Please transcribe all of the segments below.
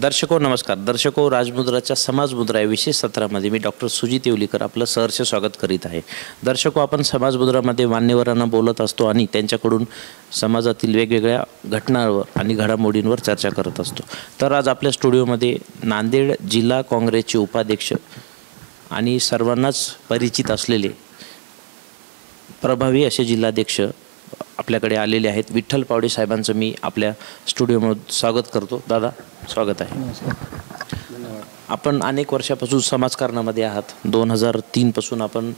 दर्शको नमस्कार. दर्शको, राजमुद्राच्या समाजमुद्रा या विशेष सत्रामध्ये मी डॉक्टर सुजित येवलीकर आपलं सहर्ष स्वागत करीत आहे. दर्शको, आपण समाजमुद्रामध्ये मान्यवरांना बोलत असतो आणि त्यांच्याकडून समाजातील वेगवेगळ्या घटनांवर आणि घडामोडींवर चर्चा करत असतो. तर आज आपल्या स्टुडिओमध्ये नांदेड जिल्हा काँग्रेसचे उपाध्यक्ष आणि सर्वांनाच परिचित असलेले प्रभावी असे जिल्हाध्यक्ष आपल्याकडे आलेले आहेत. विठ्ठल पावडे साहेबांचं मी आपल्या स्टुडिओमध्ये स्वागत करतो. दादा, स्वागत आहे. आपण अनेक वर्षापासून समाजकारणामध्ये आहात. 2003 पासून आपण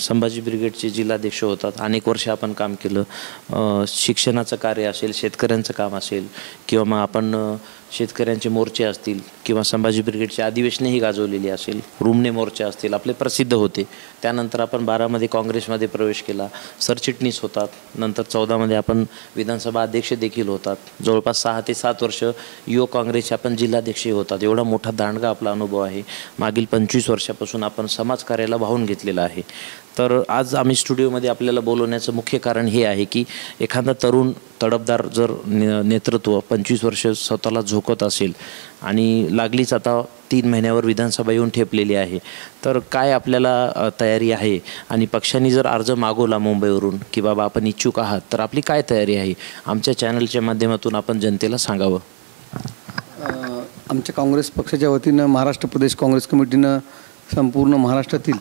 संभाजी ब्रिगेडचे जिल्हाध्यक्ष होतात. अनेक वर्ष आपण काम केलं. शिक्षणाचं कार्य असेल, शेतकऱ्यांचं काम असेल, किंवा मग आपण शेतकऱ्यांचे मोर्चे असतील किंवा संभाजी ब्रिगेडचे अधिवेशनेही गाजवलेली असेल, रुमणे मोर्चे असतील, आपले प्रसिद्ध होते. त्यानंतर आपण 12मध्ये काँग्रेसमध्ये प्रवेश केला, सरचिटणीस होतात. नंतर 14मध्ये आपण विधानसभा अध्यक्ष देखील होतात. जवळपास 6 ते 7 वर्ष युवक काँग्रेसचे आपण जिल्हाध्यक्षही होतात. एवढा मोठा दांडगा आपला अनुभव आहे. मागील 25 वर्षापासून आपण समाजकार्याला वाहून घेतलेला आहे. तर आज आम्ही स्टुडिओमध्ये आपल्याला बोलवण्याचं मुख्य कारण हे आहे की एखादा तरुण तडफदार जर नेतृत्व 25 वर्ष स्वतःला झोकत असेल आणि लागलीच आता 3 महिन्यावर विधानसभा येऊन ठेपलेली आहे, तर काय आपल्याला तयारी आहे? आणि पक्षांनी जर अर्ज मागवला मुंबईवरून की बाबा आपण इच्छुक आहात, तर आपली काय तयारी आहे? आमच्या चॅनलच्या माध्यमातून आपण जनतेला सांगावं. आमच्या काँग्रेस पक्षाच्या वतीनं महाराष्ट्र प्रदेश काँग्रेस कमिटीनं संपूर्ण महाराष्ट्रातील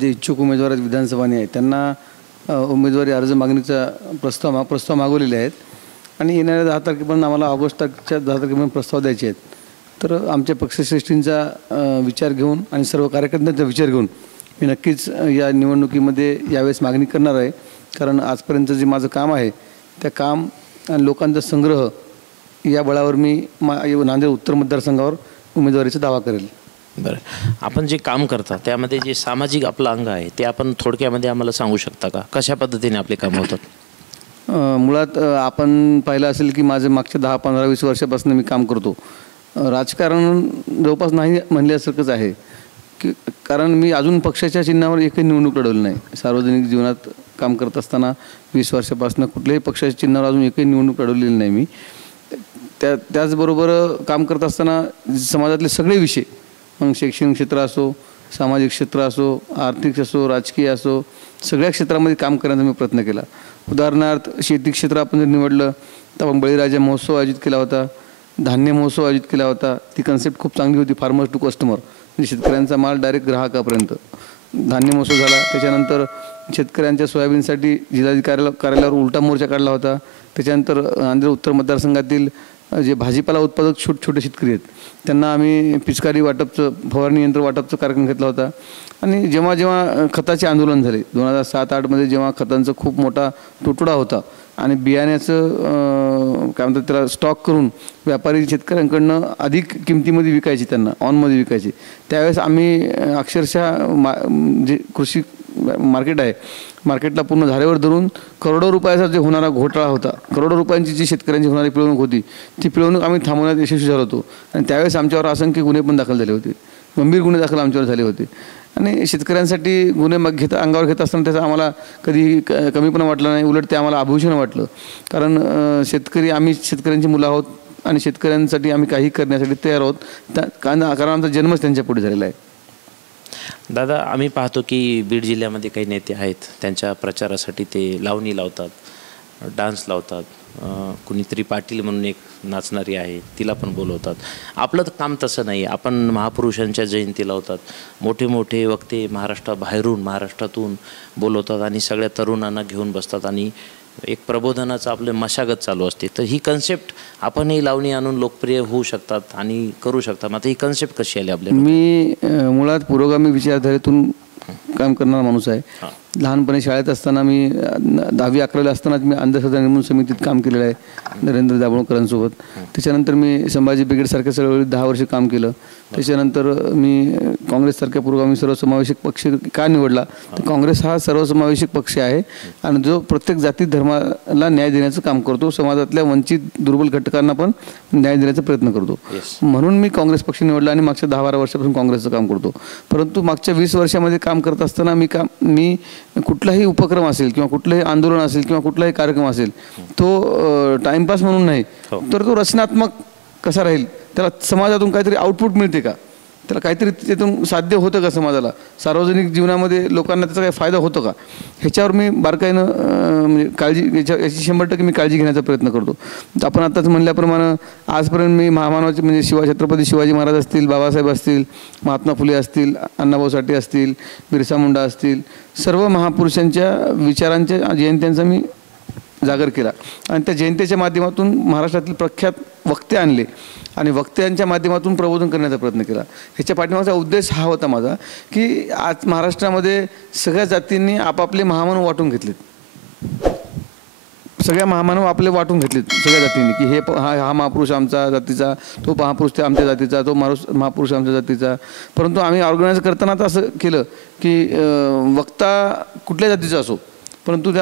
जे इच्छुक उमेदवार आहेत विधानसभाने आहेत त्यांना उमेदवारी अर्ज मागणीचा प्रस्ताव मागवलेले आहेत. आणि येणाऱ्या 10 तारखेपर्यंत आम्हाला ऑगस्टच्या 10 तारखेपर्यंत प्रस्ताव द्यायचे आहेत. तर आमच्या पक्षश्रेष्ठींचा विचार घेऊन आणि सर्व कार्यकर्त्यांचा विचार घेऊन मी नक्कीच या निवडणुकीमध्ये यावेळेस मागणी करणार आहे. कारण आजपर्यंत जे माझं काम आहे त्या काम आणि लोकांचा संग्रह या बळावर मी नांदेड उत्तर मतदारसंघावर उमेदवारीचा दावा करेल. बरं, आपण जे काम करता त्यामध्ये जे सामाजिक आपलं अंग आहे ते आपण थोडक्यामध्ये आम्हाला सांगू शकता का? कशा पद्धतीने आपले काम होतात? मुळात आपण पाहिलं असेल की माझे मागच्या 10, 15, 20 वर्षापासून मी काम करतो. राजकारण जवळपास नाही म्हणल्यासारखंच आहे की कारण मी अजून पक्षाच्या चिन्हावर एकही निवडणूक लढवली नाही. सार्वजनिक जीवनात काम करत असताना 20 वर्षापासून कुठल्याही पक्षाच्या चिन्हावर अजून एकही निवडणूक लढवलेली नाही मी. त्याचबरोबर काम करत असताना समाजातले सगळे विषय, मग शैक्षणिक क्षेत्र असो, सामाजिक क्षेत्र असो, आर्थिक असो, राजकीय असो, सगळ्या क्षेत्रामध्ये काम करण्याचा मी प्रयत्न केला. उदाहरणार्थ शेती क्षेत्र आपण जर निवडलं तर आपण बळीराजा महोत्सव आयोजित केला होता, धान्य महोत्सव आयोजित केला होता. ती कन्सेप्ट खूप चांगली होती, फार्मर टू कस्टमर, म्हणजे शेतकऱ्यांचा माल डायरेक्ट ग्राहकापर्यंत. धान्य महोत्सव झाला. त्याच्यानंतर शेतकऱ्यांच्या सोयाबीनसाठी जिल्हाधिकारी कार्यालयावर उलटा मोर्चा काढला होता. त्याच्यानंतर नांदेड उत्तर मतदारसंघातील जे भाजीपाला उत्पादक छोटे शेतकरी आहेत त्यांना आम्ही पिचकारी वाटपचं, फवारणी यंत्र वाटपचं कार्यक्रम घेतला होता. आणि जेव्हा खताचे आंदोलन झाले 2007-08मध्ये, जेव्हा खतांचा खूप मोठा तुटवडा होता आणि बियाण्याचं काय म्हणतात त्याला स्टॉक करून व्यापारी शेतकऱ्यांकडनं अधिक किमतीमध्ये विकायचे, त्यांना ऑनमध्ये विकायचे, त्यावेळेस आम्ही अक्षरशः जे कृषी मार्केट आहे मार्केटला पूर्ण धारेवर धरून करोडो रुपयाचा जे होणारा घोटाळा होता, करोडो रुपयांची जी शेतकऱ्यांची होणारी पिळवणूक होती, ती पिळवणूक आम्ही थांबवण्यात यशस्वी झालो होतो. आणि त्यावेळेस आमच्यावर असंख्य गुन्हे पण दाखल झाले होते, गंभीर गुन्हे दाखल आमच्यावर झाले होते. आणि शेतकऱ्यांसाठी गुन्हे अंगावर घेत असताना त्याचा आम्हाला कधी कमीपणा वाटला नाही, उलट ते आम्हाला आभूषण वाटलं. कारण आम्ही शेतकऱ्यांची मुलं आहोत आणि शेतकऱ्यांसाठी आम्ही काही करण्यासाठी तयार आहोत, कारण आमचा जन्मच त्यांच्या पुढे झालेला आहे. दादा, आम्ही पाहतो की बीड जिल्ह्यामध्ये काही नेते आहेत, त्यांच्या प्रचारासाठी ते लावणी लावतात, डान्स लावतात. कुणीतरी पाटील म्हणून एक नाचणारी आहे, तिला पण बोलवतात. आपलं काम तसं नाही. आपण महापुरुषांच्या जयंती लावतात, मोठे मोठे वक्ते महाराष्ट्रातून बोलवतात आणि सगळ्या तरुणांना घेऊन बसतात आणि एक प्रबोधनाचं आपलं मशागत चालू असते. तर ही कन्सेप्ट आपणही लावणी आणून लोकप्रिय होऊ शकतात आणि करू शकतात. मग ही कन्सेप्ट कशी आली आपल्याला? मी मुळात पुरोगामी विचारधारेतून काम करणारा माणूस आहे. लहानपणी शाळेत असताना मी 10वी 11वी असतानाच मी अंधश्रद्धा निर्मूलन समितीत काम केलेलं आहे नरेंद्र दाभोळकरांसोबत. त्याच्यानंतर मी संभाजी ब्रिगेडसारख्या चळवळीत 10 वर्ष काम केलं. त्याच्यानंतर मी काँग्रेससारख्या पुरोगामी सर्वसमावेशक पक्ष का निवडला, तर काँग्रेस हा सर्वसमावेशक पक्ष आहे आणि जो प्रत्येक जाती धर्माला न्याय देण्याचं काम करतो, समाजातल्या वंचित दुर्बल घटकांना पण न्याय देण्याचा प्रयत्न करतो. म्हणून मी काँग्रेस पक्ष निवडला आणि मागच्या 10-12 वर्षापासून काँग्रेसचं काम करतो. परंतु मागच्या 20 वर्षामध्ये काम करत असताना मी कुठलाही उपक्रम असेल किंवा कुठलंही आंदोलन असेल किंवा कुठलाही कार्यक्रम असेल तो टाइमपास म्हणून नाही, तर तो रचनात्मक कसा राहील, त्याला समाजातून काहीतरी आउटपुट मिळते का, त्याला काहीतरी त्यातून साध्य होतं का, समाजाला सार्वजनिक जीवनामध्ये लोकांना त्याचा काही फायदा होतो का, ह्याच्यावर मी बारकाईनं म्हणजे याची 100% मी काळजी घेण्याचा प्रयत्न करतो. आपण आत्ताच म्हणल्याप्रमाणे आजपर्यंत मी महामानवाचे म्हणजे छत्रपती शिवाजी महाराज असतील, बाबासाहेब असतील, महात्मा फुले असतील, अण्णाभाऊ साठे असतील, बिरसा मुंडा असतील, सर्व महापुरुषांच्या विचारांच्या जयंत्यांचा मी जागर केला आणि त्या जयंतीच्या माध्यमातून महाराष्ट्रातील प्रख्यात वक्ते आणले आणि वक्त्यांच्या माध्यमातून प्रबोधन करण्याचा प्रयत्न केला. ह्याच्या पाठीमागचा उद्देश हा होता माझा की आज महाराष्ट्रामध्ये सगळ्या जातींनी आपापले महामानव वाटून घेतलेत, सगळ्या महामानव आपले वाटून घेतलेत सगळ्या जातींनी की हे हा महापुरुष आमच्या जातीचा, तो महापुरुष ते आमच्या जातीचा, तो महापुरुष आमच्या जातीचा. परंतु आम्ही ऑर्गनाईज करताना तर असं केलं की वक्ता कुठल्या जातीचा असो, परंतु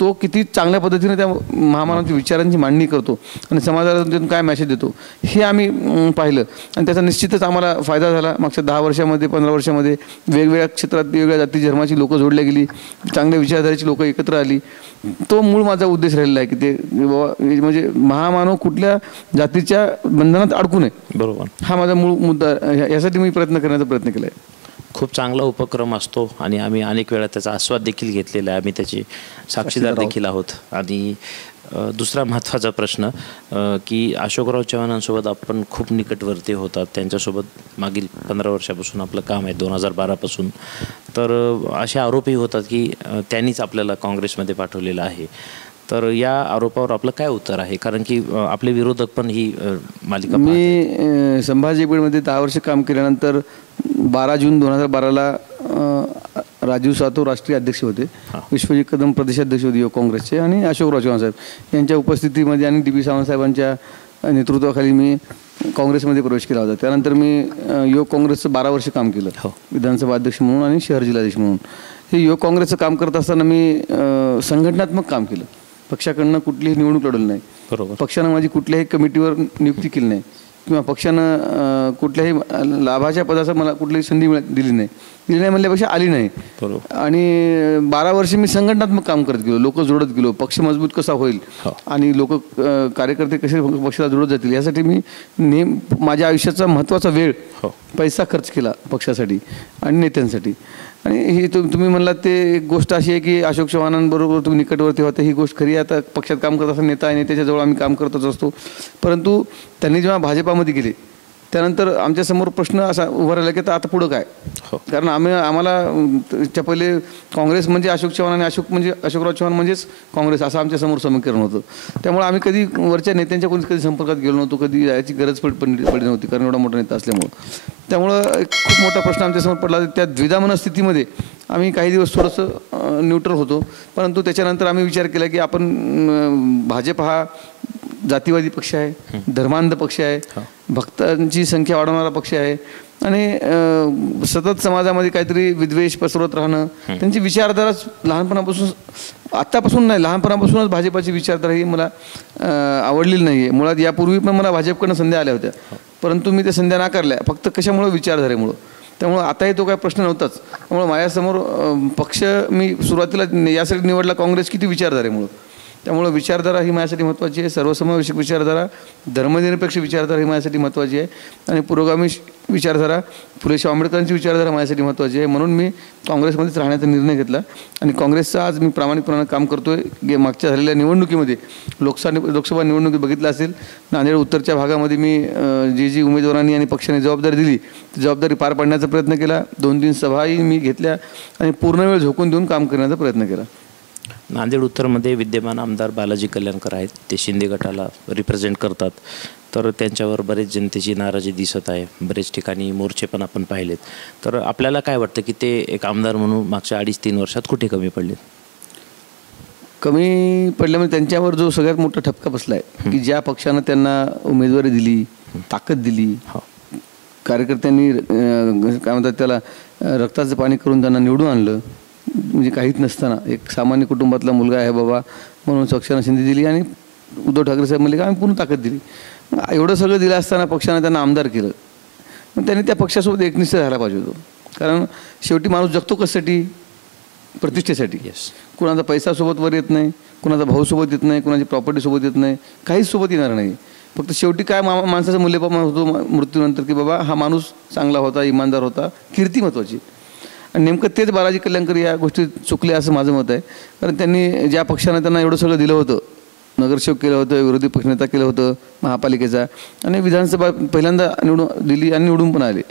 तो किती चांगल्या पद्धतीने त्या महामानवाच्या विचारांची मांडणी करतो आणि समाजाला त्यातून काय मेसेज देतो हे आम्ही पाहिलं आणि त्याचा निश्चितच आम्हाला फायदा झाला. मागच्या 10 वर्षामध्ये 15 वर्षामध्ये वेगवेगळ्या क्षेत्रात वेगवेगळ्या जाती धर्माची लोकं जोडल्या गेली, चांगल्या विचारधारेची लोकं एकत्र आली. तो मूळ माझा उद्देश राहिलेला आहे की ते म्हणजे महामानव कुठल्या जातीच्या बंधनात अडकू नये. बरोबर, हा माझा मूळ मुद्दा, यासाठी मी प्रयत्न करण्याचा प्रयत्न केला आहे. खूप चांगला उपक्रम असतो आणि आम्ही अनेक वेळा त्याचा आस्वाद देखील घेतलेला आहे, आम्ही त्याचे साक्षीदार देखील आहोत. आणि दुसरा महत्त्वाचा प्रश्न की अशोकराव चव्हाणांसोबत आपण खूप निकटवर्ती होतात, त्यांच्यासोबत मागील 15 वर्षापासून आपलं काम आहे, 2012 पासून. तर असे आरोपही होतात की त्यांनीच आपल्याला काँग्रेसमध्ये पाठवलेलं आहे. तर या आरोपावर आपलं काय उत्तर आहे, कारण की आपले विरोधक पण ही मालिका. मी संभाजी ब्रिगेडमध्ये 10 वर्ष काम केल्यानंतर 12 जून 2012ला राजीव सातव राष्ट्रीय अध्यक्ष होते, विश्वजित कदम प्रदेशाध्यक्ष होते युवक काँग्रेसचे आणि अशोकराव चव्हाण साहेब यांच्या उपस्थितीमध्ये आणि डी बी सावंत साहेबांच्या नेतृत्वाखाली मी काँग्रेसमध्ये प्रवेश केला होता. त्यानंतर मी युवक काँग्रेसचं 12 वर्ष काम केलं, विधानसभा अध्यक्ष म्हणून आणि शहर जिल्हाध्यक्ष म्हणून. हे युवक काँग्रेसचं काम करत असताना मी संघटनात्मक काम केलं, पक्षाकडनं कुठलीही निवडणूक लढवली नाही, बरोबर, पक्षानं माझी कुठल्याही कमिटीवर नियुक्ती केली नाही किंवा पक्षानं कुठल्याही लाभाच्या पदाचा मला कुठलीही संधी दिली नाही म्हणल्यापेक्षा आली नाही. आणि 12 वर्ष मी संघटनात्मक काम करत गेलो, लोक जोडत गेलो, पक्ष मजबूत कसा होईल आणि लोक कार्यकर्ते कसे पक्षाला जोडत जातील यासाठी मी माझ्या आयुष्याचा महत्त्वाचा वेळ पैसा खर्च केला पक्षासाठी आणि नेत्यांसाठी. आणि ही तुम्ही म्हणलात ते एक गोष्ट अशी आहे की अशोक चव्हाणांबरोबर तुम्ही निकटवर्ती होता, ही गोष्ट खरी. आता पक्षात काम करत असताना नेता आहे, नेत्याच्याजवळ आम्ही काम करतच असतो. परंतु त्यांनी जेव्हा भाजपामध्ये गेले त्यानंतर आमच्यासमोर प्रश्न असा उभा राहिला की आता पुढं काय, कारण आम्हाला त्या पहिले काँग्रेस म्हणजे अशोक चव्हाण आणि अशोकराव चव्हाण म्हणजेच काँग्रेस असं आमच्यासमोर समीकरण होतं. त्यामुळे आम्ही कधी वरच्या नेत्यांच्या कोणी कधी संपर्कात गेलो नव्हतो, कधी याची गरज पडली नव्हती, कारण एवढा मोठा नेता असल्यामुळं. त्यामुळं एक खूप मोठा प्रश्न आमच्यासमोर पडला. त्या द्विधा मनस्थितीमध्ये आम्ही काही दिवस थोडंसं न्यूट्रल होतो, परंतु त्याच्यानंतर आम्ही विचार केला की आपण भाजप हा जातीवादी पक्ष आहे, धर्मांध पक्ष आहे, भक्तांची संख्या वाढवणारा पक्ष आहे आणि सतत समाजामध्ये काहीतरी विद्वेष पसरवत राहणं, त्यांची विचारधाराच लहानपणापासून, आत्तापासून नाही लहानपणापासूनच भाजपाची विचारधारा ही मला आवडलेली नाही आहे. मुळात यापूर्वी पण मला भाजपकडनं संध्या आल्या होत्या, परंतु मी त्या संध्या नाकारल्या, फक्त कशामुळं, विचारधारेमुळं. त्यामुळं आताही तो काय प्रश्न नव्हताच. त्यामुळं माझ्यासमोर पक्ष मी सुरुवातीला यासाठी निवडला काँग्रेस किती विचारधारेमुळं. त्यामुळं विचारधारा ही माझ्यासाठी महत्त्वाची आहे, सर्वसमावेशक विचारधारा, धर्मनिरपेक्ष विचारधारा ही माझ्यासाठी महत्त्वाची आहे आणि पुरोगामी विचारधारा, फुलेशाह आंबेडकरांची विचारधारा माझ्यासाठी महत्त्वाची आहे. म्हणून मी काँग्रेसमध्येच राहण्याचा निर्णय घेतला आणि काँग्रेसचं आज मी प्रामाणिकपणाने काम करतो आहे. मागच्या झालेल्या निवडणुकीमध्ये लोकसभा निवडणुकीत बघितलं असेल, नांदेड उत्तरच्या भागामध्ये मी जी उमेदवारांनी आणि पक्षाने जबाबदारी दिली ती जबाबदारी पार पाडण्याचा प्रयत्न केला. 2-3 सभाही मी घेतल्या आणि पूर्ण वेळ झोकून देऊन काम करण्याचा प्रयत्न केला. नांदेड उत्तरमध्ये विद्यमान आमदार बालाजी कल्याणकर आहेत, ते शिंदे गटाला रिप्रेझेंट करतात. तर त्यांच्यावर बरेच जनतेची नाराजी दिसत आहे, बरेच ठिकाणी मोर्चे पण आपण पाहिलेत. तर आपल्याला काय वाटतं की ते एक आमदार म्हणून मागच्या 2.5-3 वर्षात कुठे कमी पडले? कमी पडल्यामुळे त्यांच्यावर जो सगळ्यात मोठा ठपका बसला आहे की ज्या पक्षानं त्यांना उमेदवारी दिली, ताकद दिली, कार्यकर्त्यांनी काय म्हणतात त्याला रक्ताचं पाणी करून त्यांना निवडून आणलं, म्हणजे काहीच नसताना एक सामान्य कुटुंबातला मुलगा आहे बाबा म्हणून पक्षानं संधी दिली आणि उद्धव ठाकरे साहेब म्हणले की आम्ही पूर्ण ताकद दिली. एवढं सगळं दिलं असताना पक्षानं त्यांना आमदार केलं. पण त्यांनी त्या पक्षासोबत एकनिष्ठ राहायला पाहिजे होतो, कारण शेवटी माणूस जगतो कशासाठी? प्रतिष्ठेसाठी. कुणाचा पैसा सोबत वर येत नाही, कुणाचा भाऊ सोबत येत नाही, कुणाची प्रॉपर्टी सोबत येत नाही, काहीच सोबत येणार नाही. फक्त शेवटी काय माणसाचं मूल्यमापन होतो मृत्यूनंतर, की बाबा हा माणूस चांगला होता, इमानदार होता, कीर्ती महत्त्वाची. आणि नेमकं तेच बालाजी कल्याणकर या गोष्टी चुकले असं माझं मत आहे. कारण त्यांनी ज्या पक्षानं त्यांना एवढं सगळं दिलं होतं, नगरसेवक केलं होतं, विरोधी पक्षनेता केलं होतं महापालिकेचा, आणि विधानसभा पहिल्यांदा निवडून दिली आणि निवडून पण आले,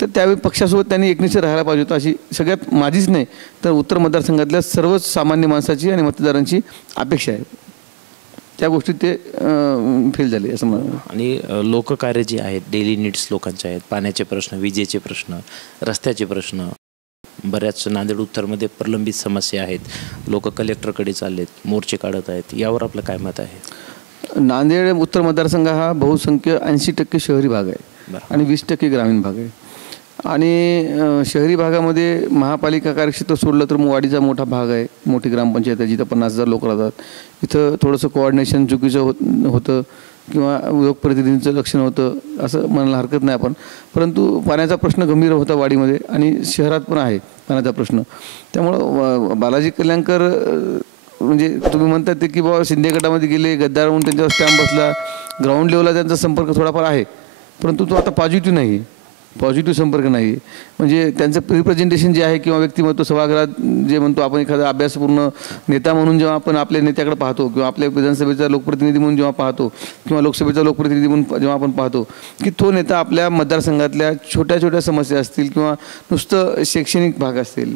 तर त्यावेळी पक्षासोबत त्यांनी एकनिष्ठ राहायला पाहिजे होतं, अशी सगळ्यात माझीच नाही तर उत्तर मतदारसंघातल्या सर्वच सामान्य माणसाची आणि मतदारांची अपेक्षा आहे. त्या गोष्टीत ते फेल झाले असं मला. आणि लोककार्य जे आहेत, डेली नीड्स लोकांचे आहेत, पाण्याचे प्रश्न, विजेचे प्रश्न, रस्त्याचे प्रश्न, बऱ्याच नांदेड उत्तरमध्ये प्रलंबित समस्या आहेत, लोक कलेक्टरकडे चाललेत, मोर्चे काढत आहेत, यावर आपलं काय मत आहे? नांदेड उत्तर मतदारसंघ हा बहुसंख्य 80% शहरी भाग आहे आणि 20% ग्रामीण भाग आहे. आणि शहरी भागामध्ये महापालिका कार्यक्षेत्र सोडलं तर वाडीचा मोठा भाग आहे, मोठी ग्रामपंचायत आहे जिथं 50,000 लोक राहतात. इथं थोडंसं कोऑर्डिनेशन चुकीचं होतं किंवा लोकप्रतिनिधींचं लक्ष नव्हतं असं म्हणायला हरकत नाही आपण. परंतु पाण्याचा प्रश्न गंभीर होता वाडीमध्ये आणि शहरात पण आहे पाण्याचा प्रश्न. त्यामुळं बालाजी कल्याणकर म्हणजे तुम्ही म्हणतात ते की बाबा शिंदे गटामध्ये गेले, गद्दार म्हणून त्यांच्यावर स्टॅम्प बसला, ग्राउंड लेवलला त्यांचा संपर्क थोडाफार आहे, परंतु तो आता पॉझिटिव्ह नाही, पॉझिटिव्ह संपर्क नाही. म्हणजे त्यांचं रिप्रेझेंटेशन जे आहे किंवा व्यक्तिमत्व सभागृहात जे म्हणतो आपण, एखादा अभ्यासपूर्ण नेता म्हणून जेव्हा आपण आपल्या नेत्याकडे पाहतो किंवा आपल्या विधानसभेचा लोकप्रतिनिधी म्हणून जेव्हा पाहतो किंवा लोकसभेचा लोकप्रतिनिधी म्हणून जेव्हा आपण पाहतो की तो नेता आपल्या मतदारसंघातल्या छोट्या छोट्या समस्या असतील किंवा नुसतं शैक्षणिक भाग असतील,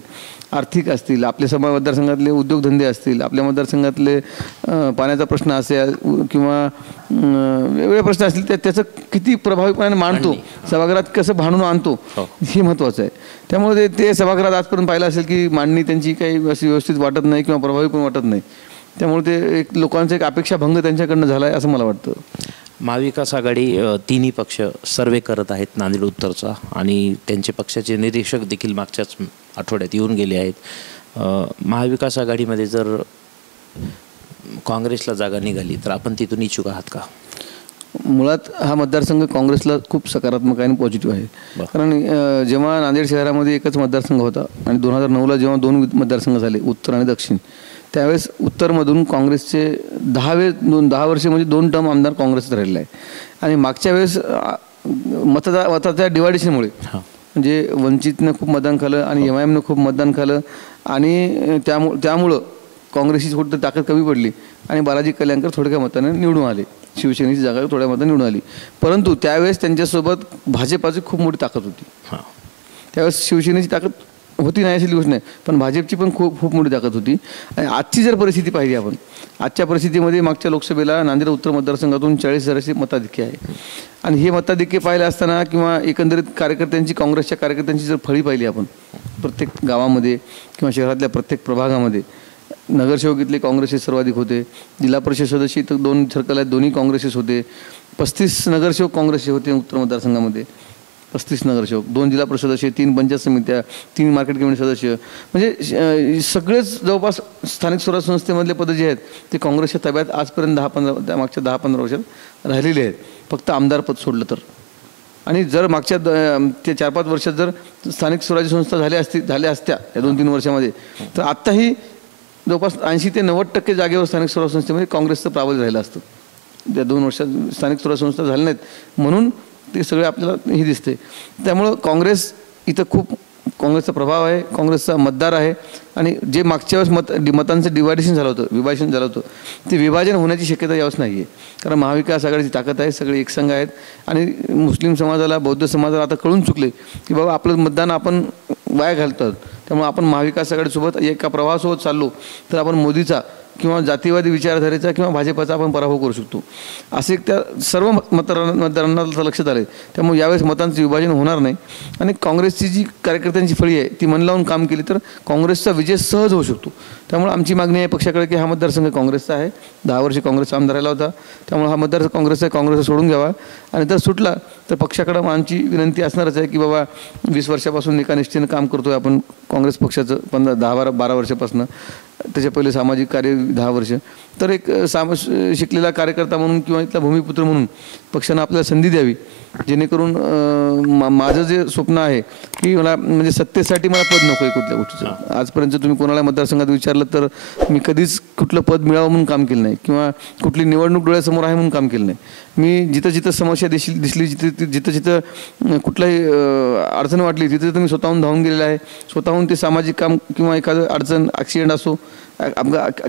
आर्थिक असतील, आपल्या मतदारसंघातले उद्योगधंदे असतील, आपल्या मतदारसंघातले पाण्याचा प्रश्न असेल किंवा वेगवेगळे प्रश्न असतील, त्याचं किती प्रभावीपणे मांडतो, सभागृहात कसं भांडून आणतो हे महत्त्वाचं आहे. त्यामुळे ते सभागृहात आजपर्यंत पाहिलं असेल की मांडणी त्यांची काही अशी व्यवस्थित वाटत नाही किंवा प्रभावी पण वाटत नाही. त्यामुळे ते एक लोकांचा एक अपेक्षाभंग त्यांच्याकडनं झाला आहे असं मला वाटतं. महाविकास आघाडी तिन्ही पक्ष सर्वे करत आहेत नांदेड उत्तरचा, आणि त्यांचे पक्षाचे निरीक्षक देखील मागच्याच आठवड्यात येऊन गेले आहेत. महाविकास आघाडीमध्ये जर काँग्रेसला जागा निघाली तर आपण तिथून इच्छुक आहात का? मुळात हा मतदारसंघ काँग्रेसला खूप सकारात्मक आणि पॉझिटिव्ह आहे. कारण जेव्हा नांदेड शहरामध्ये एकच मतदारसंघ होता आणि 2009ला जेव्हा 2 मतदारसंघ झाले, उत्तर आणि दक्षिण, त्यावेळेस उत्तरमधून काँग्रेसचे 10 वर्षे म्हणजे 2 टर्म आमदार काँग्रेसच राहिलेला आहे. आणि मागच्या वेळेस मताच्या डिवायडेशनमुळे म्हणजे वंचितनं खूप मतदान खालं आणि MIMनं खूप मतदान खालं आणि त्यामुळं काँग्रेसची थोडी ताकद कमी पडली आणि बालाजी कल्याणकर थोड्या मताने निवडून आले. शिवसेनेची जागा थोड्या मताने निवडून आली, परंतु त्यावेळेस त्यांच्यासोबत भाजपाची खूप मोठी ताकद होती. त्यावेळेस शिवसेनेची ताकद होती नाही अशी गोष्ट नाही, पण भाजपची पण खूप मोठी ताकद होती. आणि आजची जर परिस्थिती पाहिली आपण, आजच्या परिस्थितीमध्ये मागच्या लोकसभेला नांदेड उत्तर मतदारसंघातून 40,000ची मताधिक्य आहे. आणि हे मताधिक्य पाहिलं असताना किंवा एकंदरीत कार्यकर्त्यांची, काँग्रेसच्या कार्यकर्त्यांची जर फळी पाहिली आपण प्रत्येक गावामध्ये किंवा शहरातल्या प्रत्येक प्रभागामध्ये, नगरसेवक इथले काँग्रेसचे सर्वाधिक होते, जिल्हा परिषद सदस्य इथं 2 सर्कल आहेत, दोन्ही काँग्रेसेस होते, 35 नगरसेवक काँग्रेसचे होते उत्तर मतदारसंघामध्ये, 35 नगरसेवक, 2 जिल्हा परिषद सदस्य, 3 पंचायत समित्या, 3 मार्केट कमिटी सदस्य, म्हणजे सगळेच जवळपास स्थानिक स्वराज्य संस्थेमधले पदं जे आहेत ते काँग्रेसच्या ताब्यात आजपर्यंत मागच्या 10-15 वर्षात राहिलेले आहेत, फक्त आमदार पद सोडलं तर. आणि जर मागच्या ते 4-5 वर्षात जर स्थानिक स्वराज्य संस्था झाल्या असत्या या 2-3 वर्षामध्ये, तर आत्ताही जवळपास 80 ते 90% जागेवर स्थानिक स्वराज्य संस्थेमध्ये काँग्रेसचं प्राबल्य राहिलं असतं. त्या 2 वर्षात स्थानिक स्वराज्य संस्था झाल्या नाहीत म्हणून ते सगळे आपल्याला हे दिसते. त्यामुळं काँग्रेस इथं खूप काँग्रेसचा प्रभाव आहे, काँग्रेसचा मतदार आहे. आणि जे मागच्या वेळेस मतांचं विभाजन झालं होतं ते विभाजन होण्याची शक्यता यावेळेस नाही आहे. कारण महाविकास आघाडीची ताकद आहे, सगळे एकसंघ आहेत. आणि मुस्लिम समाजाला, बौद्ध समाजाला आता कळून चुकले की बाबा आपलं मतदान आपण वाया घालतात. त्यामुळे आपण महाविकास आघाडीसोबत एका प्रवाहासोबत चाललो तर आपण मोदीचा किंवा जातीवादी विचारधारेचा किंवा भाजपाचा आपण पराभव करू शकतो, असे त्या सर्व मतदारांना लक्षात आले. त्यामुळे यावेळेस मतांचं विभाजन होणार नाही. आणि काँग्रेसची जी कार्यकर्त्यांची फळी आहे ती मन लावून काम केली तर काँग्रेसचा विजय सहज होऊ शकतो. त्यामुळे आमची मागणी आहे पक्षाकडे की हा मतदारसंघ काँग्रेसचा आहे, 10 वर्षे काँग्रेसचा आमदार राहिला होता, त्यामुळे हा मतदार काँग्रेसचा सोडून घ्यावा. आणि जर सुटला तर पक्षाकडं आमची विनंती असणारच आहे की बाबा 20 वर्षापासून एका निष्ठेनं काम करतोय आपण काँग्रेस पक्षाचं, 10-12 वर्षापासून, त्याच्या पहिले सामाजिक कार्य 10 वर्ष, तर एक शिकलेला कार्यकर्ता म्हणून किंवा इथला भूमिपुत्र म्हणून पक्षानं आपल्याला संधी द्यावी, जेणेकरून माझं जे स्वप्न आहे की मला म्हणजे सत्तेसाठी मला पद नको आहे कुठल्या गोष्टीचं. आजपर्यंत तुम्ही कोणाला मतदारसंघात विचारलं तर मी कधीच कुठलं पद मिळावं म्हणून काम केलं नाही किंवा कुठली निवडणूक डोळ्यासमोर आहे म्हणून काम केलं नाही. मी जिथं जिथं समस्या दिसली जिथं जिथं कुठलाही अडचण वाटली तिथं मी स्वतःहून धावून गेलेलं आहे. स्वतःहून ते सामाजिक काम किंवा एखादं अडचण ॲक्सिडेंट असो,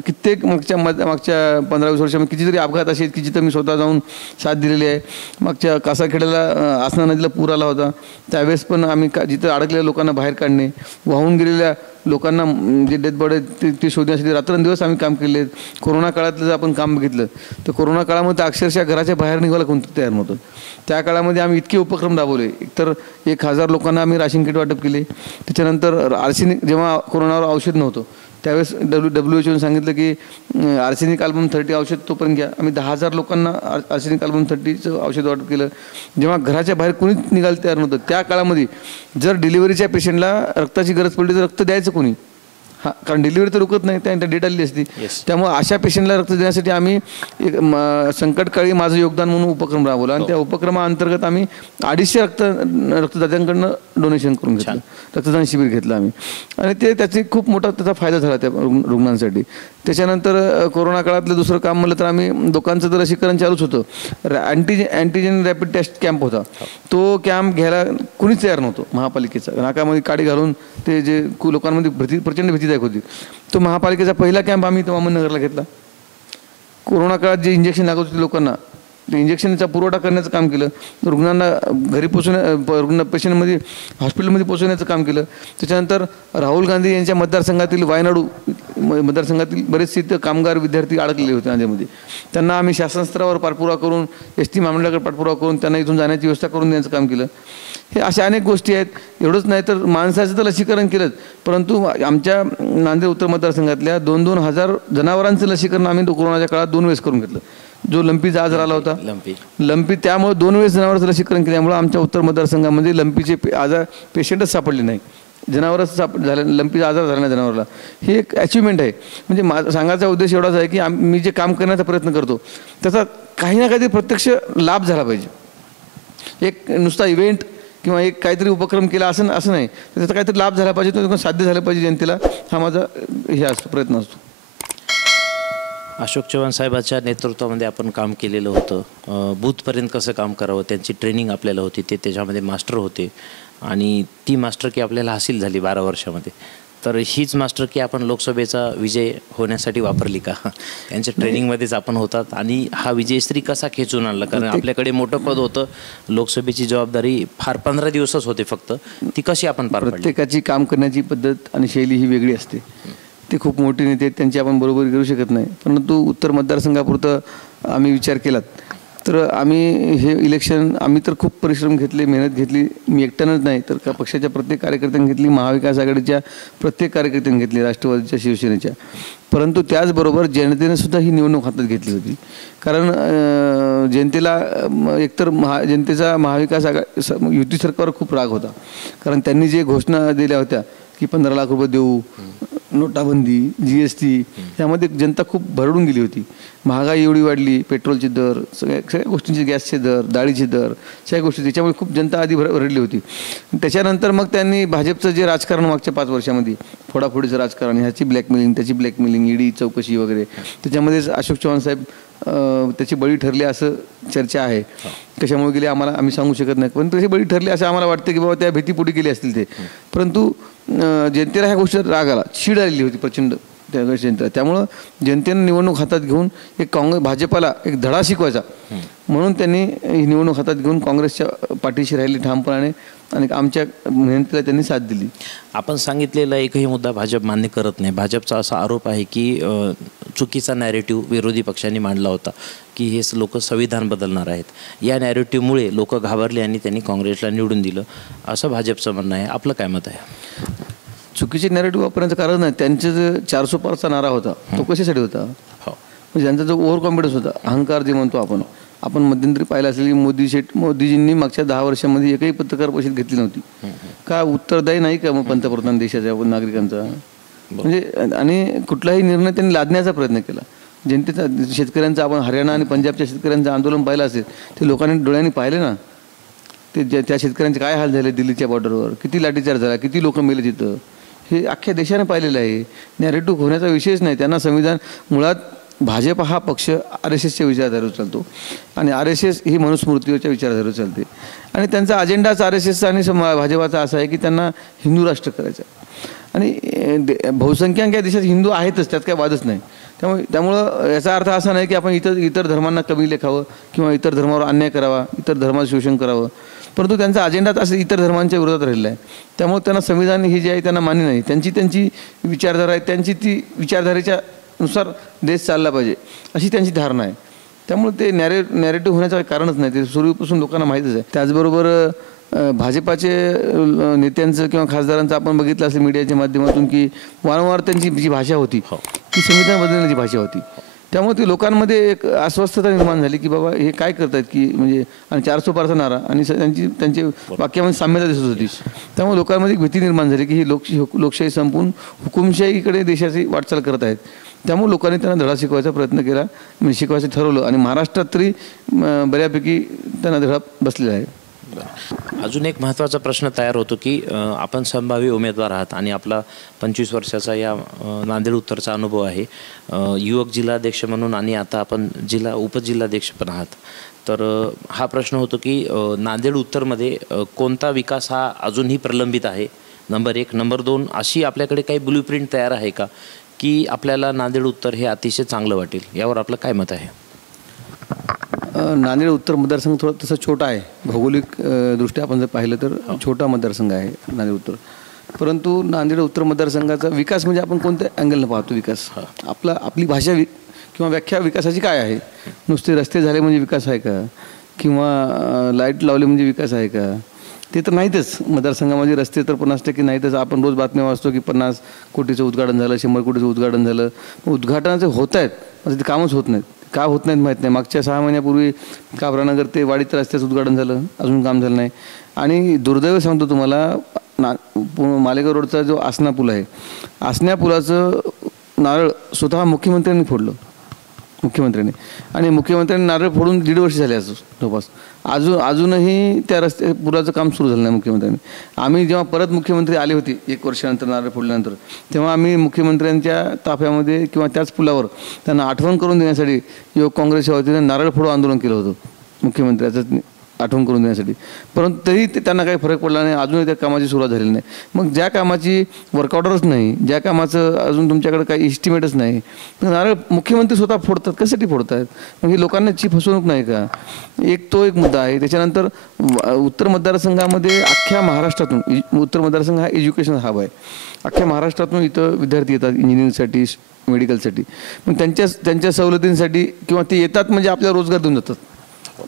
कित्येक मागच्या 15-20 वर्षामध्ये कितीतरी अपघात असे आहेत की जिथं मी स्वतः जाऊन साथ दिलेली आहे. मागच्या कासाखेड्याला आसना नदीला पूर आला होता, त्यावेळेस पण आम्ही जिथं अडकलेल्या लोकांना बाहेर काढणे, वाहून गेलेल्या लोकांना जे डेथ बॉडी ते शोधण्यासाठी रात्रंदिवस आम्ही काम केले. कोरोना काळातलं जर आपण काम बघितलं तर कोरोना काळामध्ये अक्षरशः घराच्या बाहेर निघायला कोणतं तयार नव्हतं. त्या काळामध्ये आम्ही इतके उपक्रम राबवले. एकतर 1000 लोकांना आम्ही राशन किट वाटप केले. त्याच्यानंतर आर्सेनिक, जेव्हा कोरोनावर औषध नव्हतं त्यावेळेस WHO सांगितलं की आर्सेनिक अल्बम 30 औषध तोपर्यंत घ्या. आम्ही 10,000 लोकांना आर्सेनिक अल्बम 30चं औषध वाटप केलं. जेव्हा घराच्या बाहेर कोणीच निघायला तयार नव्हतं त्या काळामध्ये जर डिलिव्हरीच्या पेशंटला रक्ताची गरज पडली तर रक्त द्यायचं कोणी? हां, कारण डिलिव्हरी तर रुकत नाही, त्या डेट आलेली असती. त्यामुळे अशा पेशंटला रक्त देण्यासाठी आम्ही एक संकटकाळी माझं योगदान म्हणून उपक्रम राबवला आणि त्या उपक्रमाअंतर्गत आम्ही 250 रक्तदात्यांकडनं डोनेशन करून घेतलं, रक्तदान शिबिर घेतलं आम्ही आणि त्याची खूप मोठा त्याचा फायदा झाला त्या रुग्णांसाठी. त्याच्यानंतर कोरोना काळातलं दुसरं काम म्हणलं तर आम्ही लोकांचं तर लसीकरण चालूच होतं. अँटीजेन रॅपिड टेस्ट कॅम्प होता, तो कॅम्प घ्यायला कुणीच तयार नव्हतं. महापालिकेचा नाकामध्ये काडी घालून ते जे लोकांमध्ये प्रचंड भीतीदायक होती. तो महापालिकेचा पहिला कॅम्प आम्ही इथं अहमदनगरला घेतला. कोरोना काळात जे इंजेक्शन लागत होते लोकांना, ते इंजेक्शनचा पुरवठा करण्याचं काम केलं. रुग्णांना घरी रुग्ण पेशंटमध्ये हॉस्पिटलमध्ये पोहोचवण्याचं काम केलं. त्याच्यानंतर राहुल गांधी यांच्या मतदारसंघातील वायनाडू मतदारसंघातील बरेचसे कामगार विद्यार्थी अडकलेले होते नांदेडमध्ये. त्यांना आम्ही शासन स्तरावर पाठपुरावा करून ST महामंडळाकडे पाठपुरावा करून त्यांना इथून जाण्याची व्यवस्था करून देण्याचं काम केलं. हे अशा अनेक गोष्टी आहेत. एवढंच नाही तर माणसाचं तर लसीकरण केलं, परंतु आमच्या नांदेड उत्तर मतदारसंघातल्या 2-2 हजार जनावरांचं लसीकरण आम्ही कोरोनाच्या काळात 2 वेळेस करून घेतलं. जो लंपीचा आजार आला होता, लंपी, त्यामुळे 2 वेळेस जनावरांचं लसीकरण केल्यामुळे आमच्या उत्तर मतदारसंघामध्ये लंपीचे आजार पेशंटच सापडले नाही. जनावरच झालं, लंपीचा आजार झाला नाही जनावराला. ही एक अचिव्हमेंट आहे. म्हणजे सांगायचा उद्देश एवढाच आहे की मी जे काम करण्याचा प्रयत्न करतो त्याचा काही ना काहीतरी प्रत्यक्ष लाभ झाला पाहिजे. एक नुसता इव्हेंट किंवा एक काहीतरी उपक्रम केला असं नाही, त्याचा काहीतरी लाभ झाला पाहिजे, तो साध्य झाला पाहिजे जनतेला. हा माझा हे असतो, प्रयत्न असतो. अशोक चव्हाण साहेबांच्या नेतृत्वामध्ये आपण काम केलेलं होतं. बूथपर्यंत कसं काम करावं त्यांची ट्रेनिंग आपल्याला होती, ते त्याच्यामध्ये मास्टर होते आणि ती मास्टर की आपल्याला हासिल झाली 12 वर्षामध्ये. तर हीच मास्टर की आपण लोकसभेचा विजय होण्यासाठी वापरली का? त्यांच्या ट्रेनिंगमध्येच आपण होतात आणि हा विजयश्री कसा खेचून आणला? कारण आपल्याकडे मोठं पद होतं, लोकसभेची जबाबदारी फार 15 दिवसच होते फक्त, ती कशी आपण पार पाडली? प्रत्येकाची काम करण्याची पद्धत आणि शैली ही वेगळी असते. ते खूप मोठे नेते आहेत, त्यांची आपण बरोबरी करू शकत नाही. परंतु उत्तर मतदारसंघापुरतं आम्ही विचार केलात तर आम्ही हे इलेक्शन आम्ही तर खूप परिश्रम घेतले, मेहनत घेतली. मी एकट्यानंच नाही तर का पक्षाच्या प्रत्येक कार्यकर्त्यांनी घेतली, महाविकास आघाडीच्या प्रत्येक कार्यकर्त्यांनी घेतली, राष्ट्रवादीच्या, शिवसेनेच्या. परंतु त्याचबरोबर जनतेनं सुद्धा ही निवडणूक हातात घेतली होती. कारण जनतेला एकतर जनतेचा महाविकास आघाडी युती सरकारवर खूप राग होता. कारण त्यांनी जे घोषणा दिल्या होत्या की 15 लाख रुपये देऊ, नोटाबंदी, GST, त्यामध्ये जनता खूप भरडून गेली होती. महागाई एवढी वाढली, पेट्रोलचे दर, सगळ्या गोष्टींचे, गॅसचे दर, डाळीचे दर, सगळ्या गोष्टी, त्याच्यामुळे खूप जनता आधी भरडली होती. त्याच्यानंतर मग त्यांनी भाजपचं जे राजकारण मागच्या 5 वर्षामध्ये फोडाफोडीचं राजकारण, ह्याची ब्लॅकमेलिंग, त्याची ब्लॅकमेलिंग, ED चौकशी वगैरे, त्याच्यामध्येच अशोक चव्हाण साहेब त्याची बळी ठरले असं चर्चा आहे. कशामुळे गेले आम्ही सांगू शकत नाही, पण त्याची बळी ठरले असं आम्हाला वाटतं की बाबा त्या भीतीपोटी गेले असतील ते. परंतु जनतेला ह्या गोष्टीत राग आला, चीड आलेली होती प्रचंड त्या जनतेला. त्यामुळं जनतेनं निवडणूक हातात घेऊन एक भाजपाला एक धडा शिकवायचा म्हणून त्यांनी ही निवडणूक हातात घेऊन काँग्रेसच्या पाठीशी राहिली ठामपणाने आणि आमच्या मेहनतीला त्यांनी साथ दिली. आपण सांगितलेला एकही मुद्दा भाजप मान्य करत नाही. भाजपचा असा आरोप आहे की चुकीचा नॅरेटिव्ह विरोधी पक्षांनी मांडला होता की हे लोक संविधान बदलणार आहेत. या नॅरेटिव्हमुळे लोक घाबरले आणि त्यांनी काँग्रेसला निवडून दिलं, असं भाजपचं म्हणणं आहे. आपलं काय मत आहे? चुकीचे नॅरेटिव्ह वापरण्याचं कारण नाही. त्यांचं जो 400 पारचा नारा होता तो कशासाठी होता? म्हणजे त्यांचा जो ओव्हर कॉन्फिडन्स होता, अहंकार जे म्हणतो आपण मध्यंतरी पाहिलं असेल की मोदीजींनी मागच्या 10 वर्षांमध्ये एकही पत्रकार परिषद घेतली नव्हती का? उत्तरदायी नाही का मग पंतप्रधान देशाच्या नागरिकांचा? म्हणजे आणि कुठलाही निर्णय त्यांनी लादण्याचा प्रयत्न केला. जनतेचा, शेतकऱ्यांचा, आपण हरियाणा आणि पंजाबच्या शेतकऱ्यांचं आंदोलन पाहिलं असेल, ते लोकांनी डोळ्यांनी पाहिले ना. त्या शेतकऱ्यांचे काय हाल झाले दिल्लीच्या बॉर्डरवर, किती लाठीचार्ज झाला, किती लोक मेले तिथं, हे अख्ख्या देशाने पाहिलेलं आहे. नॅरेटिव्ह होण्याचा विषयच नाही. त्यांना संविधान मुळात भाजप हा पक्ष RSSच्या विचारधारेवर चालतो आणि RSS ही मनुस्मृतीच्या विचारधारेवर चालते आणि त्यांचा अजेंडाच RSSचा आणि भाजपाचा असा आहे की त्यांना हिंदू राष्ट्र करायचं आणि बहुसंख्याक या देशात हिंदू आहेतच, त्यात काही वादच नाही. त्यामुळं याचा अर्थ असा नाही की आपण इतर धर्मांना कमी लेखावं किंवा इतर धर्मावर अन्याय करावा, इतर धर्माचं शोषण करावं, परंतु त्यांचा अजेंडाच असं इतर धर्मांच्या विरोधात राहिलेला आहे. त्यामुळे त्यांना संविधान ही जी आहे त्यांना मान्य नाही. त्यांची विचारधारा आहे, त्यांची ती विचारधारेच्या नुसार देश चालला पाहिजे अशी त्यांची धारणा आहे. त्यामुळे ते नॅरेटिव्ह होण्याचं कारणच नाही, ते सुरुवातीपासून लोकांना माहीतच आहे. त्याचबरोबर भाजपाचे नेत्यांचं किंवा खासदारांचं आपण बघितलं असेल मीडियाच्या माध्यमातून की वारंवार त्यांची जी भाषा होती ती संविधान बदलण्याची भाषा होती. त्यामुळे ती लोकांमध्ये एक अस्वस्थता निर्माण झाली की बाबा हे काय करतायत की म्हणजे आणि 400 पारचा नारा आणि त्यांचे वाक्यामध्ये साम्यता दिसत होती. त्यामुळे लोकांमध्ये एक भीती निर्माण झाली की ही लोकशाही संपून हुकुमशाहीकडे देशाची वाटचाल करत आहेत. त्यामुळे लोकांनी त्यांना धडा शिकवायचा प्रयत्न केला, म्हणजे शिकवायचं ठरवलं आणि महाराष्ट्रात तरी बऱ्यापैकी त्यांना धडा बसलेला आहे. अजून एक महत्त्वाचा प्रश्न तयार होतो की आपण संभाव्य उमेदवार आहात आणि आपला 25 वर्षाचा या नांदेड उत्तरचा अनुभव आहे, युवक जिल्हाध्यक्ष म्हणून आणि आता आपण उपजिल्हाध्यक्ष पण आहात. तर हा प्रश्न होतो की नांदेड उत्तरमध्ये कोणता विकास हा अजूनही प्रलंबित आहे, नंबर 1. नंबर 2, अशी आपल्याकडे काही ब्लूप्रिंट तयार आहे का की आपल्याला नांदेड उत्तर हे अतिशय चांगलं वाटेल, यावर आपलं काय मत आहे? नांदेड उत्तर मतदारसंघ थोडा तसा छोटा आहे, भौगोलिक दृष्ट्या आपण जर पाहिलं तर छोटा मतदारसंघ आहे नांदेड उत्तर. परंतु नांदेड उत्तर मतदारसंघाचा विकास म्हणजे आपण कोणत्या अँगलनं पाहतो विकास, आपली भाषा किंवा व्याख्या विकासाची काय आहे? नुसते रस्ते झाले म्हणजे विकास आहे का, किंवा लाईट लावले म्हणजे विकास आहे का? ते तर नाहीतच. मतदारसंघामध्ये रस्ते तर 50% नाहीतच. आपण रोज बातम्या वाचतो की 50 कोटीचं उद्घाटन झालं, 100 कोटीचं उद्घाटन झालं. उद्घाटनाचे होत आहेत, म्हणजे ते कामच होत नाहीत. का होत नाहीत माहीत नाही. मागच्या 6 महिन्यापूर्वी काबरानगर ते वाडीत रस्त्याचं उद्घाटन झालं, अजून काम झालं नाही. आणि दुर्दैव सांगतो तुम्हाला, मालेगाव रोडचा जो आसना पूल आहे, आसन्या पुलाचं नारळ स्वतः मुख्यमंत्र्यांनी फोडलं, मुख्यमंत्र्यांनी. आणि मुख्यमंत्र्यांनी नारळ फोडून 1.5 वर्ष झाले असं जवळपास. अजूनही त्या पुलाचं काम सुरू झालं नाही मुख्यमंत्र्यांनी. आम्ही जेव्हा परत मुख्यमंत्री आले होते 1 वर्षानंतर नारळ फोडल्यानंतर, तेव्हा आम्ही मुख्यमंत्र्यांच्या ताफ्यामध्ये किंवा त्याच पुलावर त्यांना आठवण करून देण्यासाठी युवक काँग्रेसच्या वतीनं नारळ फोडो आंदोलन केलं होतं मुख्यमंत्र्याचं आठवण करून देण्यासाठी. परंतु तरी त्यांना काही फरक पडला नाही, अजूनही त्या कामाची सुरुवात झालेली नाही. मग ज्या कामाची वर्कआउटरच नाही, ज्या कामाचं अजून तुमच्याकडे काही इस्टिमेटच नाही, नारळ मुख्यमंत्री स्वतः फोडतात. कशासाठी फोडतात? मग ही लोकांची फसवणूक नाही का? तो एक मुद्दा आहे. त्याच्यानंतर उत्तर मतदारसंघामध्ये अख्ख्या महाराष्ट्रातून, उत्तर मतदारसंघ हा एज्युकेशन हब आहे, अख्ख्या महाराष्ट्रातून इथं विद्यार्थी येतात इंजिनिअरिंगसाठी, मेडिकलसाठी. मग त्यांच्या सवलतींसाठी किंवा ते येतात म्हणजे आपल्याला रोजगार देऊन जातात.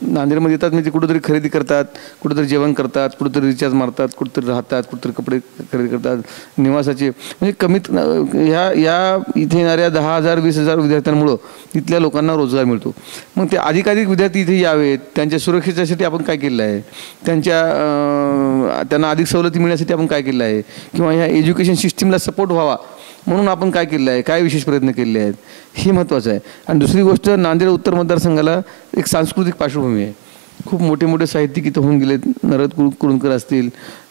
नांदेडमध्ये येतात म्हणजे कुठेतरी खरेदी करतात, कुठेतरी जेवण करतात, कुठेतरी रिचार्ज मारतात, कुठेतरी राहतात, कुठेतरी कपडे खरेदी करतात, निवासाचे. म्हणजे कमीत या इथे येणाऱ्या 10,000 20,000 विद्यार्थ्यांमुळं इथल्या लोकांना रोजगार मिळतो. मग ते अधिकाधिक विद्यार्थी इथे यावेत, त्यांच्या सुरक्षेसाठी आपण काय केलं आहे, त्यांना अधिक सवलती मिळण्यासाठी आपण काय केलं आहे, किंवा ह्या एज्युकेशन सिस्टीमला सपोर्ट व्हावा म्हणून आपण काय केलं आहे, काय विशेष प्रयत्न केले आहेत, हे महत्त्वाचं आहे. आणि दुसरी गोष्ट, नांदेड उत्तर मतदारसंघाला एक सांस्कृतिक पार्श्वभूमी आहे. खूप मोठे मोठे साहित्यिक इथं होऊन गेलेत. नरद कुरुंदकर असतील,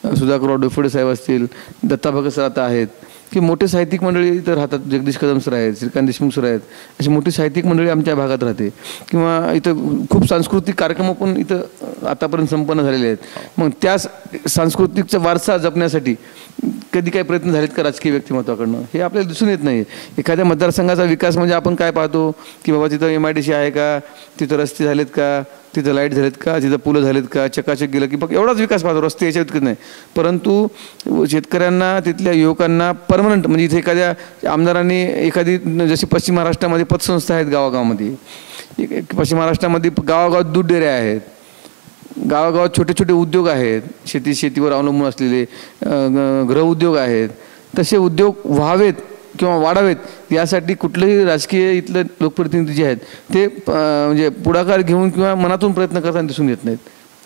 सुधाकरराव डोफळे साहेब असतील, दत्ता भगत सर आता आहेत, की मोठे साहित्यिक मंडळी इथं राहतात. जगदीश कदम सर आहेत, श्रीकांत देशमुख सर आहेत, अशी मोठी साहित्यिक मंडळी आमच्या भागात राहते. किंवा इथं खूप सांस्कृतिक कार्यक्रम पण इथं आतापर्यंत संपन्न झालेले आहेत. मग त्या सांस्कृतिकचा वारसा जपण्यासाठी कधी काही प्रयत्न झालेत का राजकीय व्यक्तिमत्वाकडनं, हे आपल्याला दिसून येत नाही. एखाद्या मतदारसंघाचा विकास म्हणजे आपण काय पाहतो की बाबा तिथं MIDC आहे का, तिथं रस्ते झालेत का, तिथं लाईट झालेत का, तिथं पुलं झालेत का, चकाचक गेलं की बघ एवढाच विकास पाहतो, रस्ते याच्या इतकंच नाही. परंतु शेतकऱ्यांना, तिथल्या युवकांना परमनंट, म्हणजे इथे एखाद्या आमदारांनी एखादी, जशी पश्चिम महाराष्ट्रामध्ये पतसंस्था आहेत गावागावामध्ये, पश्चिम महाराष्ट्रामध्ये गावागावात दूध डेऱ्या आहेत, गावागावात छोटे छोटे उद्योग आहेत, शेतीवर अवलंबून असलेले गृहउद्योग आहेत. तसे उद्योग व्हावेत किंवा वाढावेत यासाठी कुठलंही राजकीय इथले लोकप्रतिनिधी जे आहेत ते म्हणजे पुढाकार घेऊन किंवा मनातून प्रयत्न करताना दिसून येत नाहीत.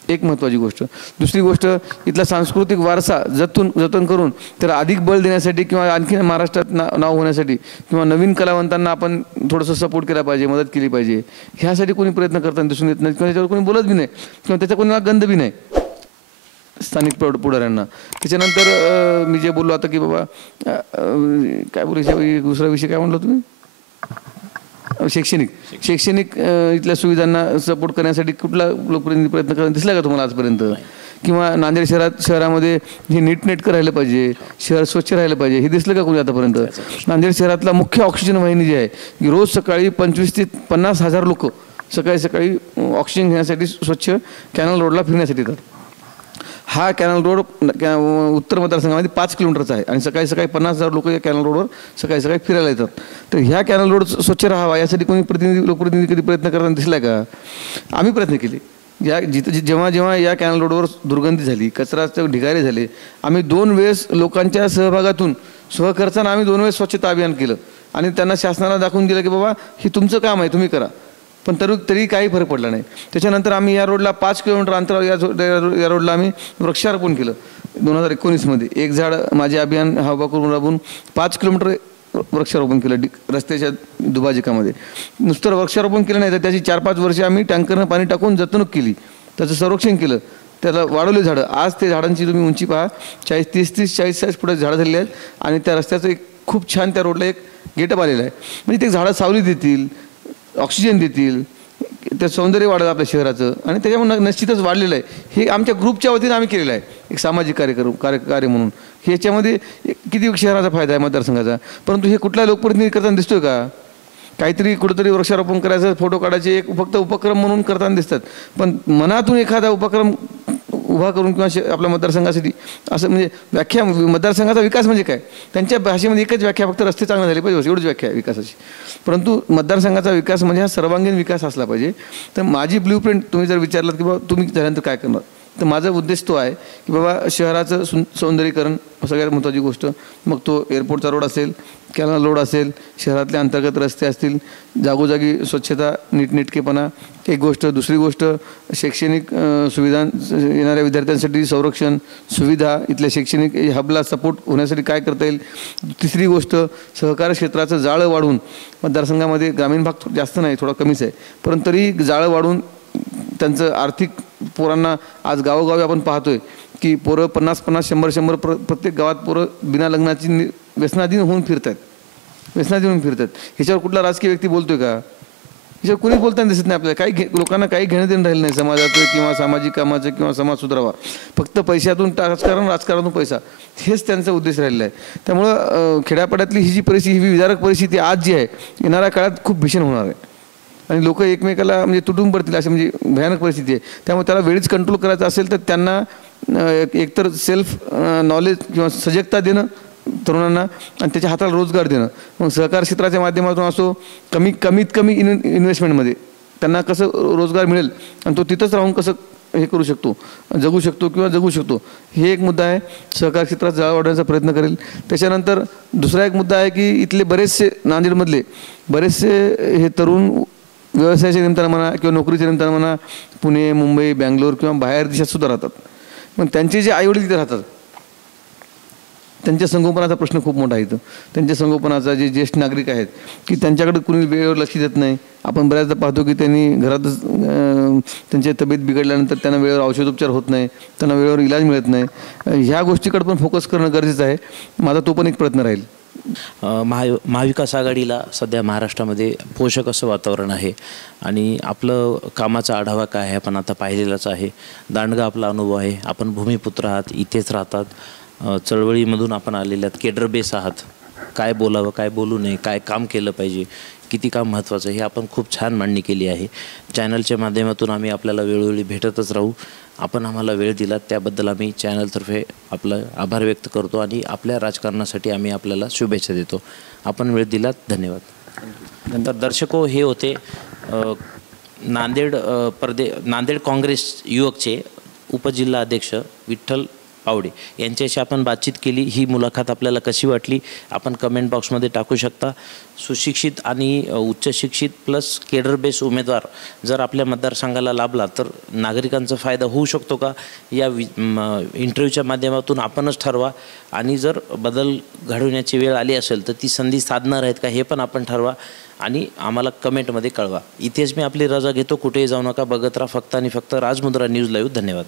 एक महत्त्वाची गोष्ट. दुसरी गोष्ट, इथला सांस्कृतिक वारसा जतन करून त्याला अधिक बळ देण्यासाठी किंवा आणखी महाराष्ट्रात नाव होण्यासाठी किंवा नवीन कलावंतांना आपण थोडंसं सपोर्ट केला पाहिजे, मदत केली पाहिजे, ह्यासाठी कोणी प्रयत्न करताना दिसून येत नाही किंवा त्याच्यावर कोणी बोलत बी नाही किंवा त्याचा कोणाला गंध बी नाही. स्थानिक पुढाऱ्यांना. त्याच्यानंतर मी जे बोललो आता की बाबा काय बोलायचं, दुसरा विषय काय म्हणलो तुम्ही, शैक्षणिक इथल्या सुविधांना सपोर्ट करण्यासाठी कुठला लोकप्रतिनिधी प्रयत्न करत दिसला का तुम्हाला आजपर्यंत? किंवा नांदेड शहरामध्ये हे नीटनेटकं राहिलं पाहिजे, शहर स्वच्छ राहिलं पाहिजे, हे दिसलं का कोणी आतापर्यंत? नांदेड शहरातला मुख्य ऑक्सिजन वाहिनी जी आहे की रोज सकाळी 25,000 ते 50,000 लोक सकाळी ऑक्सिजन घेण्यासाठी स्वच्छ कॅनल रोडला फिरण्यासाठी येतात. हा कॅनल रोड उत्तर मतदारसंघामध्ये 5 किलोमीटरचा आहे आणि सकाळी 50,000 लोक या कॅनल रोडवर सकाळी फिरायला येतात. तर ह्या कॅनल रोड स्वच्छ राहावा यासाठी कोणी लोकप्रतिनिधी कधी प्रयत्न करताना दिसला का? आम्ही प्रयत्न केले. जेव्हा या कॅनल रोडवर दुर्गंधी झाली, कचराचे ढिगारे झाले, आम्ही 2 वेळेस लोकांच्या सहभागातून स्वखर्चानं आम्ही 2 वेळेस स्वच्छता अभियान केलं आणि त्यांना शासनाला दाखवून दिलं की बाबा हे तुमचं काम आहे, तुम्ही करा. पण तरी काही फरक पडला नाही. त्याच्यानंतर आम्ही या रोडला 5 किलोमीटर अंतरावर या रोडला आम्ही वृक्षारोपण केलं 2019मध्ये. एक झाड माझे अभियान हा उभा करून राबून 5 किलोमीटर वृक्षारोपण केलं रस्त्याच्या दुभाजकामध्ये. नुसतं वृक्षारोपण केलं नाही तर त्याची 4-5 वर्षे आम्ही टँकरनं पाणी टाकून जतणूक केली, त्याचं संरक्षण केलं, त्याला वाढवले झाडं. आज ते झाडांची तुम्ही उंची पहा, 30-40 फुट झाडं झालेली आहेत आणि त्या रस्त्याचं एक खूप छान त्या रोडला एक गेटअप आलेला आहे. म्हणजे ते झाडं सावली देतील, ऑक्सिजन देतील, त्या सौंदर्य वाढलं आपल्या शहराचं आणि त्याच्यामुळे निश्चितच वाढलेलं आहे. हे आमच्या ग्रुपच्या वतीने आम्ही केलेलं आहे एक सामाजिक कार्य म्हणून. ह्याच्यामध्ये किती शहराचा फायदा आहे मतदारसंघाचा, परंतु हे कुठला लोकप्रतिनिधी करताना दिसतोय का? काहीतरी कुठंतरी वृक्षारोपण करायचं, फोटो काढायचे, एक फक्त उपक्रम म्हणून करताना दिसतात. पण मनातून एखादा उपक्रम उभा करून किंवा आपल्या मतदारसंघासाठी असं म्हणजे व्याख्या, मतदारसंघाचा विकास म्हणजे काय, त्यांच्या भाषेमध्ये एकच व्याख्या, फक्त रस्ते चांगले झाले पाहिजे एवढीच व्याख्या आहे विकासाची. परंतु मतदारसंघाचा विकास म्हणजे हा सर्वांगीण विकास असला पाहिजे. तर माझी ब्ल्यूप्रिंट तुम्ही जर विचारलात की बाबा तुम्ही झाल्यानंतर काय करणार, तर माझा उद्देश तो आहे की बाबा शहराचं सौंदर्यीकरण सगळ्यात महत्त्वाची गोष्ट. मग तो एअरपोर्टचा रोड असेल, कॅनल रोड असेल, शहरातले अंतर्गत रस्ते असतील, जागोजागी स्वच्छता, नीटनेटकेपणा एक गोष्ट. दुसरी गोष्ट शैक्षणिक सुविधा, येणाऱ्या विद्यार्थ्यांसाठी संरक्षण सुविधा, इथल्या शैक्षणिक हबला सपोर्ट होण्यासाठी काय करता येईल. तिसरी गोष्ट सहकार क्षेत्राचं जाळं वाढवून, मतदारसंघामध्ये ग्रामीण भाग जास्त नाही, थोडा कमीच आहे, परंतु तरी जाळं वाढवून त्यांचं आर्थिक, पोरांना आज गावोगावी आपण पाहतोय की पोरं 50-50, 100-100 प्रत्येक गावात पोरं बिना लग्नाची व्यसनाधीन होऊन फिरतात. ह्याच्यावर कुठला राजकीय व्यक्ती बोलतोय का? ह्याच्यावर कुणी बोलताना दिसत नाही आपल्याला. काही लोकांना काही घेणं देणं राहिलं नाही समाजाचं किंवा सामाजिक कामाचं किंवा समाज सुधारावा. फक्त पैशातून राजकारणातून पैसा, हेच त्यांचा उद्देश राहिलेला आहे. त्यामुळं खेड्यापाड्यातली ही जी परिस्थिती, ही विदारक परिस्थिती आज जी आहे, येणाऱ्या काळात खूप भीषण होणार आहे आणि लोक एकमेकाला म्हणजे तुटून पडतील अशी म्हणजे भयानक परिस्थिती आहे. त्यामुळे त्याला वेळीच कंट्रोल करायचं असेल तर त्यांना एकतर सेल्फ नॉलेज किंवा सजगता देणं तरुणांना आणि त्याच्या हाताला रोजगार देणं. मग सहकार क्षेत्राच्या माध्यमातून असो, कमीत कमी इन्व्हेस्टमेंटमध्ये त्यांना कसं रोजगार मिळेल आणि तो तिथंच राहून कसं हे करू शकतो, जगू शकतो, हे एक मुद्दा आहे. सहकार क्षेत्रात जाळं वाढवण्याचा प्रयत्न करेल. त्याच्यानंतर दुसरा एक मुद्दा आहे की इथले बरेचसे नांदेडमधले बरेचसे हे तरुण व्यवसायाच्या निमित्तानं म्हणा किंवा नोकरीच्या निमित्तानं म्हणा पुणे, मुंबई, बँगलोर किंवा बाहेर देशात सुद्धा राहतात. मग त्यांचे जे आईवडील तिथे राहतात त्यांच्या संगोपनाचा प्रश्न खूप मोठा आहे इथं. त्यांच्या संगोपनाचा जे ज्येष्ठ नागरिक आहेत की त्यांच्याकडे कुणी वेळेवर लक्ष देत नाही. आपण बऱ्याचदा पाहतो की त्यांनी घरातच त्यांची तब्येत बिघडल्यानंतर त्यांना वेळेवर औषधोपचार होत नाही, त्यांना वेळेवर इलाज मिळत नाही. ह्या गोष्टीकडे पण फोकस करणं गरजेचं आहे. माझा तो पण एक प्रयत्न राहील. महाविकास आघाडीला सध्या महाराष्ट्रामध्ये पोषक असं वातावरण आहे आणि आपलं कामाचा आढावा काय आहे आपण आता पाहिलेलाच आहे. दांडगा आपला अनुभव आहे. आपण भूमिपुत्र आहात, इथेच राहतात, चळवळीमधून आपण आलेल्यात, केडर बेस आहात. काय बोलावं, काय बोलू नये, काय काम केलं पाहिजे, किती काम महत्त्वाचं, हे आपण खूप छान मांडणी केली आहे. चॅनलच्या माध्यमातून आम्ही आपल्याला वेळोवेळी भेटतच राहू. आपण आम्हाला वेळ दिलात त्याबद्दल आम्ही चॅनलतर्फे आपलं आभार व्यक्त करतो आणि आपल्या राजकारणासाठी आम्ही आपल्याला शुभेच्छा देतो. आपण वेळ दिलात, धन्यवाद. नंतर दर्शको, हे होते नांदेड काँग्रेस युवकचे उपजिल्हा अध्यक्ष विठ्ठल पावडे यांच्याशी आपण बातचीत केली. ही मुलाखत आपल्याला कशी वाटली आपण कमेंट बॉक्समध्ये टाकू शकता. सुशिक्षित आणि उच्च शिक्षित प्लस केडर बेस उमेदवार जर आपल्या मतदारसंघाला लाभला तर नागरिकांचा फायदा होऊ शकतो का, या इंटरव्ह्यूच्या माध्यमातून आपणच ठरवा. आणि जर बदल घडवण्याची वेळ आली असेल तर ती संधी साधणार आहेत का हे पण आपण ठरवा आणि आम्हाला कमेंटमध्ये कळवा. इथेच मी आपली रजा घेतो. कुठेही जाऊ नका. बघत राहा फक्त आणि फक्त राजमुद्रा न्यूज लाईव्ह. धन्यवाद.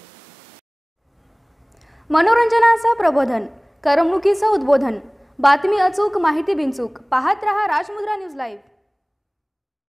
मनोरंजनाचं प्रबोधन, करमणुकीचं उद्बोधन, बातमी अचूक, माहिती बिनचूक. पाहत रहा राजमुद्रा न्यूज लाईव्ह.